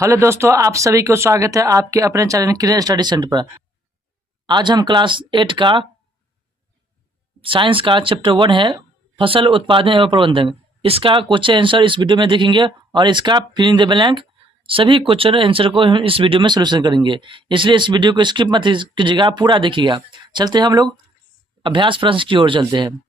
Hello दोस्तों, आप सभी को स्वागत है आपके अपने चैनल किरण स्टडी सेंटर पर। आज हम क्लास 8 का साइंस का चैप्टर 1 है फसल उत्पादन एवं प्रबंधन। इसका क्वेश्चन आंसर इस वीडियो में देखेंगे और इसका फिल इन द ब्लैंक सभी क्वेश्चन आंसर को हम इस वीडियो में सोल्यूशन करेंगे, इसलिए इस वीडियो को स्किप मत कीजिएगा, पूरा देखिएगा। चलते हैं हम लोग अभ्यास प्रश्न की ओर चलते हैं।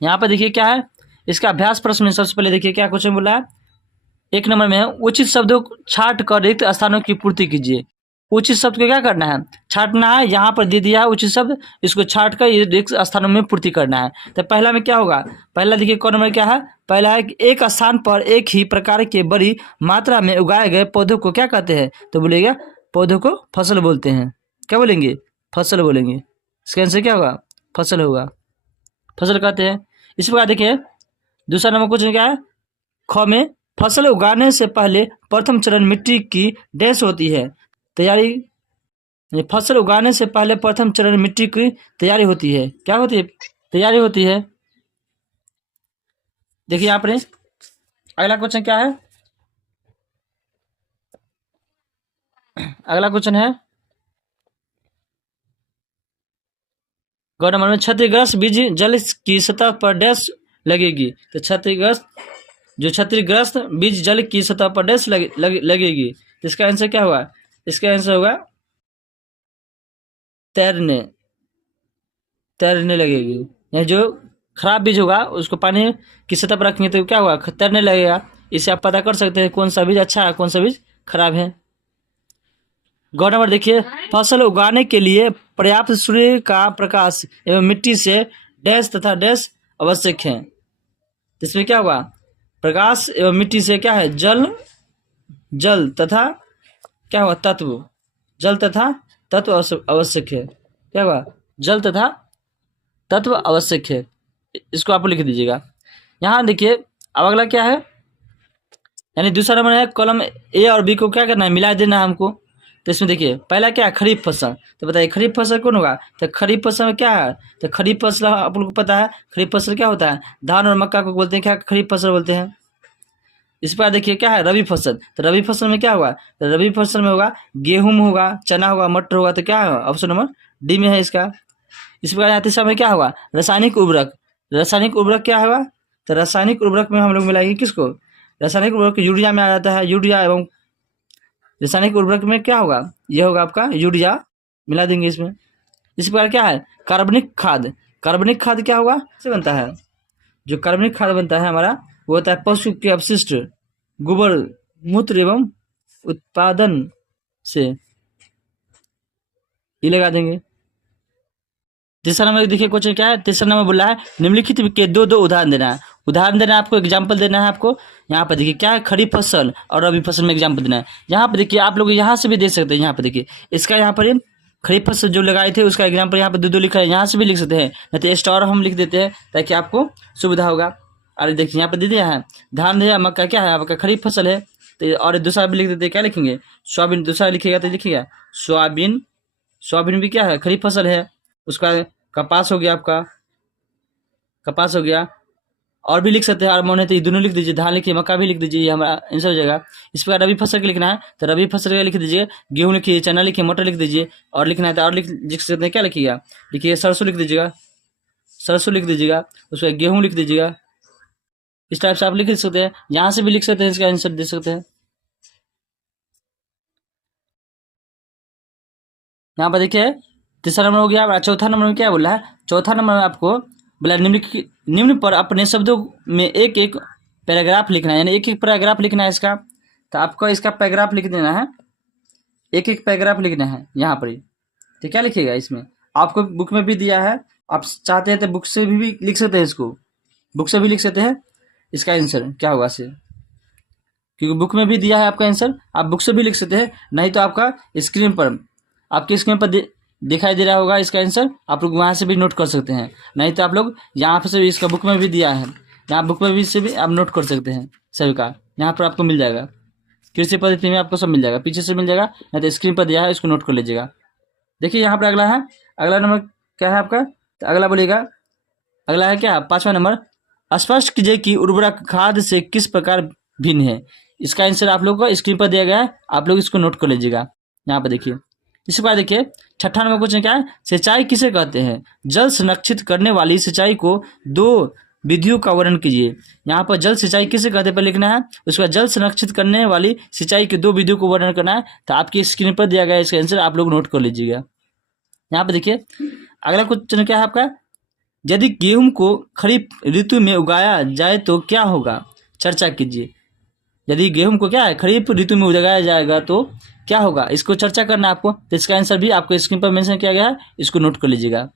यहाँ पर देखिए क्या है इसका अभ्यास प्रश्न में। सबसे पहले देखिए क्या क्वेश्चन बोला है। 1 नंबर में है उचित शब्दों को छाट कर रिक्त स्थानों की पूर्ति कीजिए। उचित शब्द को क्या करना है, छाटना है। यहाँ पर दे दिया है उचित शब्द, इसको छाट कर ये रिक्त स्थानों में पूर्ति करना है। तो पहला में क्या होगा, पहला देखिए कौन नंबर क्या है। पहला है कि एक स्थान पर एक ही प्रकार के बड़ी मात्रा में उगाए गए पौधों को क्या कहते हैं, तो बोलेगा पौधों को फसल बोलते हैं। क्या बोलेंगे, फसल बोलेंगे। इसका आंसर क्या होगा, फसल होगा, फसल कहते हैं। इसी प्रकार देखिए दूसरा नंबर क्वेश्चन क्या है। ख में फसल उगाने से पहले प्रथम चरण मिट्टी की डैश होती है तैयारी। फसल उगाने से पहले प्रथम चरण मिट्टी की तैयारी होती है। क्या होती है, तैयारी होती है। देखिए यहाँ पर अगला क्वेश्चन क्या है। अगला क्वेश्चन है ग नंबर में क्षतिग्रस्त बीज जल की सतह पर डैश लगेगी। तो क्षतिग्रस्त बीज जल की सतह पर डैश लगेगी। तो इसका आंसर क्या होगा, इसका आंसर होगा तैरने लगेगी। यानी जो खराब बीज होगा उसको पानी की सतह पर रखेंगे तो क्या होगा, तैरने लगेगा। इससे आप पता कर सकते हैं कौन सा बीज अच्छा है कौन सा बीज खराब है। गौ नंबर देखिए फसल उगाने के लिए पर्याप्त सूर्य का प्रकाश एवं मिट्टी से डैश तथा डैश आवश्यक है। इसमें क्या हुआ, प्रकाश एवं मिट्टी से क्या है, जल तथा क्या हुआ, तत्व, जल तथा तत्व आवश्यक है। क्या हुआ, जल तथा तत्व आवश्यक है। इसको आप लिख दीजिएगा। यहाँ देखिए अब अगला क्या है, यानी दूसरा नंबर है कॉलम ए और बी को क्या करना है, मिला देना है हमको। तो इसमें देखिए पहला क्या है, खरीफ फसल। तो बताइए खरीफ फसल कौन होगा, तो खरीफ फसल में क्या है, तो खरीफ फसल आप लोग को पता है खरीफ फसल क्या होता है, धान और मक्का को बोलते हैं क्या, खरीफ फसल बोलते हैं। इस पर देखिए क्या है, रबी फसल। तो रबी फसल में क्या होगा, तो रबी फसल में होगा गेहूं होगा, चना होगा, मटर होगा। तो क्या है ऑप्शन नंबर डी में है इसका। इस प्रकार तीसरा में क्या होगा, रासायनिक उर्वरक। रासायनिक उर्वरक क्या होगा, तो रासायनिक उर्वरक में हम लोग मिलाएंगे किसको, रासायनिक उर्वरक यूरिया में आ जाता है। यूरिया एवं रासायनिक उर्वरक में क्या होगा, यह होगा आपका यूरिया, मिला देंगे इसमें। इस प्रकार क्या है, कार्बनिक खाद। कार्बनिक खाद क्या होगा, से बनता है, जो कार्बनिक खाद बनता है हमारा वो होता है पशु के अपशिष्ट, गोबर, मूत्र एवं उत्पादन से, ये लगा देंगे। तीसरा नंबर देखिए क्वेश्चन क्या है। तीसरा नंबर बोला है निम्नलिखित के दो उदाहरण देना है। उदाहरण देना है आपको, एग्जाम्पल देना है आपको। यहाँ पर देखिए क्या है, खरीफ फसल और रबी फसल में एग्जाम्पल देना है। यहाँ पर देखिए आप लोग यहाँ से भी देख सकते हैं। यहाँ पर देखिए इसका यहाँ पर खरीफ फसल जो लगाए थे उसका एग्जाम्पल यहाँ पर दो लिखा है, यहाँ से भी लिख सकते हैं, नहीं तो स्टार हम लिख देते हैं ताकि आपको सुविधा होगा। और देखिए यहाँ पर दे दिया है धान है, मक्का क्या है आपका खरीफ फसल है। तो और दूसरा भी लिख देते हैं, क्या लिखेंगे, सोयाबीन। दूसरा लिखिएगा तो लिखिएगा सोयाबीन। सोयाबीन भी क्या है, खरीफ फसल है। उसका कपास हो गया, आपका कपास हो गया। और भी लिख सकते हैं, और मन है तो ये दोनों लिख दीजिए, धान लिखिए, मक्का भी लिख दीजिए, ये हमारा आंसर हो जाएगा। इस प्रकार रबी फसल का लिखना है तो रबी फसल का लिख दीजिए, गेहूं लिखिए, चना लिखिए, मटर लिख दीजिए। और लिखना है तो और लिख सकते हैं, क्या लिखिएगा, लिखिए सरसों लिख दीजिएगा, सरसों लिख दीजिएगा, उसका गेहूं लिख दीजिएगा। इस टाइप से आप लिख सकते हैं, यहाँ से भी लिख सकते हैं, इसका आंसर दे सकते हैं। यहाँ पर देखिए तीसरा नंबर हो गया। चौथा नंबर में क्या बोला है, चौथा नंबर में आपको बोला निम्न पर अपने शब्दों में एक एक पैराग्राफ लिखना है, यानी एक एक पैराग्राफ लिखना है इसका। तो आपको इसका पैराग्राफ लिख देना है, एक एक पैराग्राफ लिखना है यहाँ पर। तो क्या लिखिएगा, इसमें आपको बुक में भी दिया है, आप चाहते हैं तो बुक से भी लिख सकते हैं, इसको बुक से भी लिख सकते हैं। इसका आंसर क्या होगा से, क्योंकि बुक में भी दिया है आपका आंसर, आप बुक से भी लिख सकते हैं, नहीं तो आपका स्क्रीन पर, आपके स्क्रीन पर दिखाई दे रहा होगा इसका आंसर, आप लोग वहाँ से भी नोट कर सकते हैं। नहीं तो आप लोग यहाँ पर से भी, इसका बुक में भी दिया है, यहाँ बुक में भी से भी आप नोट कर सकते हैं सभी का। यहाँ पर आपको मिल जाएगा, कृषि पद्धति में आपको सब मिल जाएगा, पीछे से मिल जाएगा, नहीं तो स्क्रीन पर दिया है, इसको नोट कर लीजिएगा। देखिए यहाँ पर अगला है, अगला नंबर क्या है आपका, तो अगला बोलिएगा, अगला है क्या, 5वां नंबर, स्पष्ट कीजिए कि उर्वरक खाद से किस प्रकार भिन्न है। इसका आंसर आप लोग को स्क्रीन पर दिया गया है, आप लोग इसको नोट कर लीजिएगा। यहाँ पर देखिए, इसके बाद देखिए 6ठा नंबर क्वेश्चन क्या है, सिंचाई किसे कहते हैं? जल संरक्षित करने वाली सिंचाई को दो विधियों का वर्णन कीजिए। यहाँ पर जल सिंचाई किसे कहते हैं पर लिखना है, उसके बाद जल संरक्षित करने वाली सिंचाई की दो विधियों को वर्णन करना है। तो आपकी स्क्रीन पर दिया गया है, इसका आंसर आप लोग नोट कर लीजिएगा। यहाँ पर देखिए अगला क्वेश्चन क्या है आपका, यदि गेहूं को खरीफ ऋतु में उगाया जाए तो क्या होगा? चर्चा कीजिए। यदि गेहूं को क्या है खरीफ ऋतु में उगाया जाएगा तो क्या होगा, इसको चर्चा करना है आपको। तो इसका आंसर भी आपको स्क्रीन पर मेंशन किया गया है, इसको नोट कर लीजिएगा।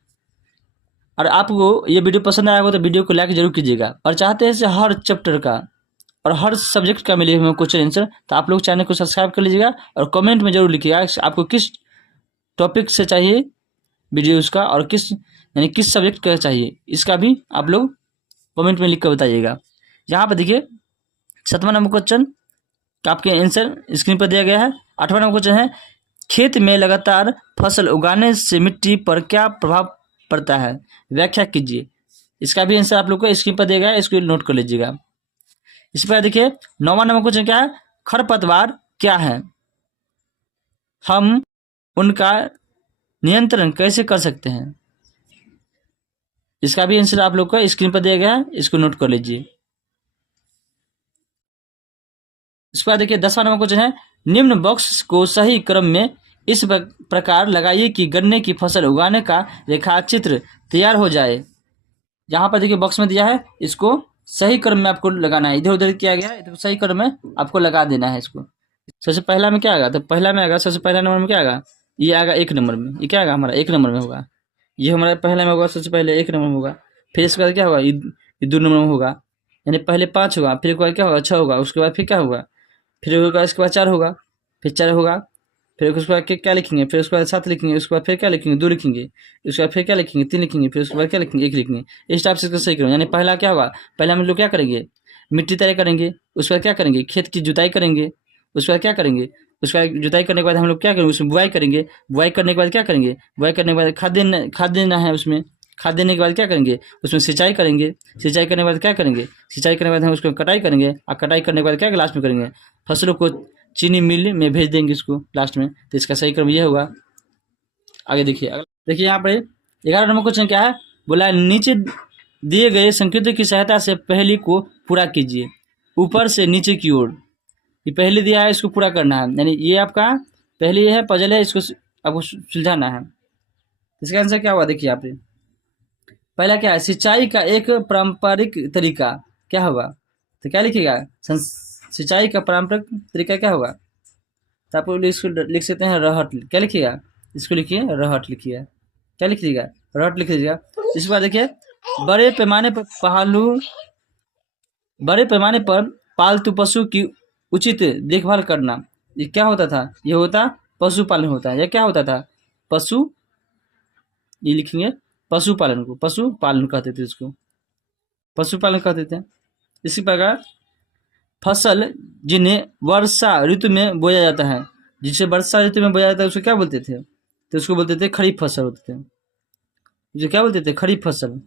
और आपको ये वीडियो पसंद आया होगा तो वीडियो को लाइक जरूर कीजिएगा। और चाहते हैं हर चैप्टर का और हर सब्जेक्ट का मिले हुए क्वेश्चन आंसर, तो आप लोग चैनल को सब्सक्राइब कर लीजिएगा और कमेंट में जरूर लिखिएगा आपको किस टॉपिक से चाहिए वीडियो उसका, और किस सब्जेक्ट का चाहिए, इसका भी आप लोग कमेंट में लिख कर बताइएगा। यहाँ पर देखिए 7वां नंबर क्वेश्चन का आपके आंसर स्क्रीन पर दिया गया है। 8वां नंबर क्वेश्चन है, खेत में लगातार फसल उगाने से मिट्टी पर क्या प्रभाव पड़ता है? व्याख्या कीजिए। इसका भी आंसर आप लोग को स्क्रीन पर दिया गया है, इसको नोट कर लीजिएगा। इस पर देखिए 9वां नंबर क्वेश्चन क्या है, खरपतवार क्या है? हम उनका नियंत्रण कैसे कर सकते हैं? इसका भी आंसर आप लोग को स्क्रीन पर दिया गया है, इसको नोट कर लीजिए। इसके बाद देखिए 10वां नंबर क्वेश्चन है, निम्न बॉक्स को सही क्रम में इस प्रकार लगाइए कि गन्ने की फसल उगाने का रेखाचित्र तैयार हो जाए। यहाँ पर देखिए बॉक्स में दिया है, इसको सही क्रम में आपको लगाना है, इधर उधर किया गया है, तो सही क्रम में आपको लगा देना है इसको। सबसे पहला में क्या आएगा, तो पहला में आएगा सबसे पहला नंबर में क्या आएगा, ये आएगा 1 नंबर में। ये क्या आएगा हमारा 1 नंबर में होगा, ये हमारा पहला में होगा, सबसे पहले 1 नंबर में होगा। फिर इसके बाद क्या होगा, ये 2 नंबर में होगा, यानी पहले 5 होगा, फिर उसके बाद क्या होगा 6 होगा, उसके बाद फिर क्या होगा, फिर होगा इसके बाद 4 होगा, फिर 4 होगा, फिर उसके बाद क्या लिखेंगे, फिर उसके बाद 7 लिखेंगे, उसके बाद फिर क्या लिखेंगे 2 लिखेंगे, उसके बाद फिर क्या लिखेंगे 3 लिखेंगे, फिर उसके बाद क्या लिखेंगे 1 लिखेंगे। इस टाइप से इसको सही करो। यानी पहला क्या होगा, पहले हम लोग क्या करेंगे, मिट्टी तैयार करेंगे, उसके बाद क्या करेंगे खेत की जुताई करेंगे, उसके बाद क्या करेंगे, उसके बाद जुताई करने के बाद हम लोग क्या करेंगे उसमें बुआई करेंगे, बुआई करने के बाद क्या करेंगे, बुआई करने के बाद खाद देना है उसमें, खाद देने के बाद क्या करेंगे उसमें सिंचाई करेंगे, सिंचाई करने के बाद क्या करेंगे, सिंचाई करने के बाद हम उसको कटाई करेंगे, और कटाई करने के बाद क्या लास्ट में करेंगे, फसलों को चीनी मिल में भेज देंगे इसको लास्ट में। तो इसका सही क्रम ये होगा। आगे देखिए देखिए यहाँ पर 11 नंबर क्वेश्चन क्या है, बोला नीचे दिए गए संकेतों की सहायता से पहेली को पूरा कीजिए ऊपर से नीचे की ओर। ये पहले दिया है, इसको पूरा करना है, यानी ये आपका पहले है पजल है, इसको आपको सुलझाना है। इसका आंसर क्या हुआ देखिए आप, पहला क्या है, सिंचाई का एक पारंपरिक तरीका क्या होगा, तो क्या लिखिएगा, सिंचाई का पारंपरिक तरीका क्या होगा, तो आप इसको लिख सकते हैं रहट। क्या लिखिएगा, इसको लिखिए रहट लिखिए, क्या लिख लीजिएगा रहट लिख लीजिएगा। इसके बाद देखिए बड़े पैमाने पर पालतू पशु की उचित देखभाल करना, ये क्या होता था, ये होता पशुपालन होता है, यह क्या होता था पशु, ये लिखेंगे पशुपालन को पशुपालन कहते थे, इसको पशुपालन कहते थे। इसी प्रकार फसल जिन्हें वर्षा ऋतु में बोया जाता है, जिसे वर्षा ऋतु में बोया जाता है उसको क्या बोलते थे, तो उसको बोलते थे खरीफ फसल होते थे, जो क्या बोलते थे खरीफ फसल।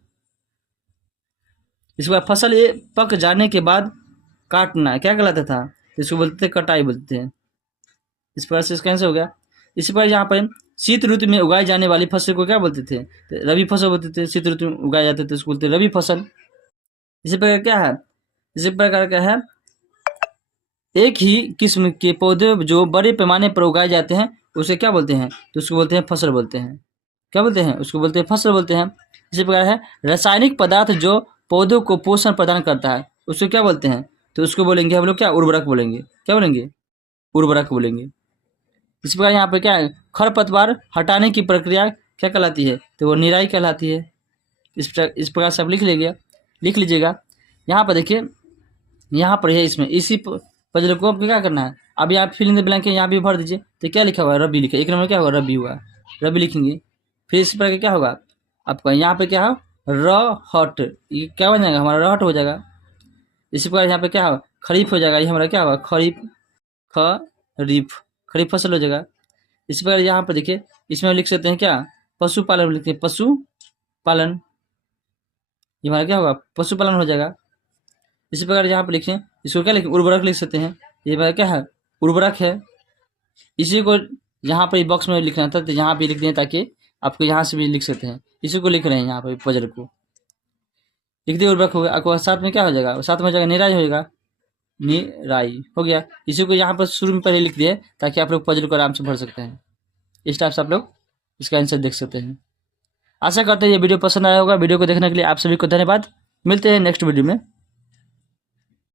इसके बाद फसल ये पक जाने के बाद काटना क्या कहलाता था, तो इसको बोलते थे कटाई बोलते थे। इस प्रकार से इसका आंसर हो गया। इसी प्रकार यहाँ पर शीत ऋतु में उगाई जाने वाली फसल को क्या बोलते थे, तो रबी फसल बोलते थे, शीत ऋतु में उगाए जाते थे उसको बोलते रबी फसल। इसी प्रकार क्या है, इसी प्रकार क्या है, एक ही किस्म के पौधे जो बड़े पैमाने पर उगाए जाते हैं उसे क्या बोलते हैं, तो उसको बोलते हैं फसल बोलते हैं, क्या बोलते हैं उसको बोलते हैं फसल बोलते हैं। इसी प्रकार है रासायनिक पदार्थ जो पौधों को पोषण प्रदान करता है उसको क्या बोलते हैं, तो उसको बोलेंगे हम लोग क्या उर्वरक बोलेंगे, क्या बोलेंगे उर्वरक बोलेंगे। इस प्रकार यहाँ पे क्या है, खरपतवार हटाने की प्रक्रिया क्या कहलाती है, तो वो निराई कहलाती है। इस प्रकार से आप लिख लीजिएगा। यहाँ पर देखिए यहाँ पर है, इसमें इसी पजल को आपको क्या करना है, अब यहाँ फिल इन द ब्लैंक है, यहाँ भी भर दीजिए। तो क्या लिखा हुआ है रबी लिखा, 1 नंबर क्या होगा रबी हुआ, रबी लिखेंगे। फिर इस प्रकार क्या होगा आपका, यहाँ पे क्या हो रहट, ये क्या बन जाएगा हमारा रहट हो जाएगा। इसी प्रकार यहाँ पे क्या हो खरीफ हो जाएगा, ये हमारा क्या होगा खरीफ फसल हो जाएगा। इसी प्रकार यहाँ पर देखिए इसमें लिख सकते हैं क्या पशुपालन लिखते हैं, पशुपालन हमारा क्या होगा पशुपालन हो जाएगा। इसी प्रकार यहाँ पर लिखें इसको क्या लिखें उर्वरक लिख सकते हैं, ये भाई क्या है, उर्वरक है। इसी को यहाँ पर बॉक्स में लिखना था, तो यहाँ पे लिख दें ताकि आपको यहाँ से भी लिख सकते हैं। इसी को लिख रहे हैं यहाँ पे पजल को लिख दिए, उर्वरक हो गया। आपको साथ में क्या हो जाएगा, साथ में हो जाएगा निराई, होगा निराई हो गया। इसी को यहाँ पर शुरू में पहले लिख दिए ताकि आप लोग पजल को आराम से भर सकते हैं। इस टाइप से आप लोग इसका आंसर देख सकते हैं। आशा करते हैं ये वीडियो पसंद आया होगा। वीडियो को देखने के लिए आप सभी को धन्यवाद। मिलते हैं नेक्स्ट वीडियो में।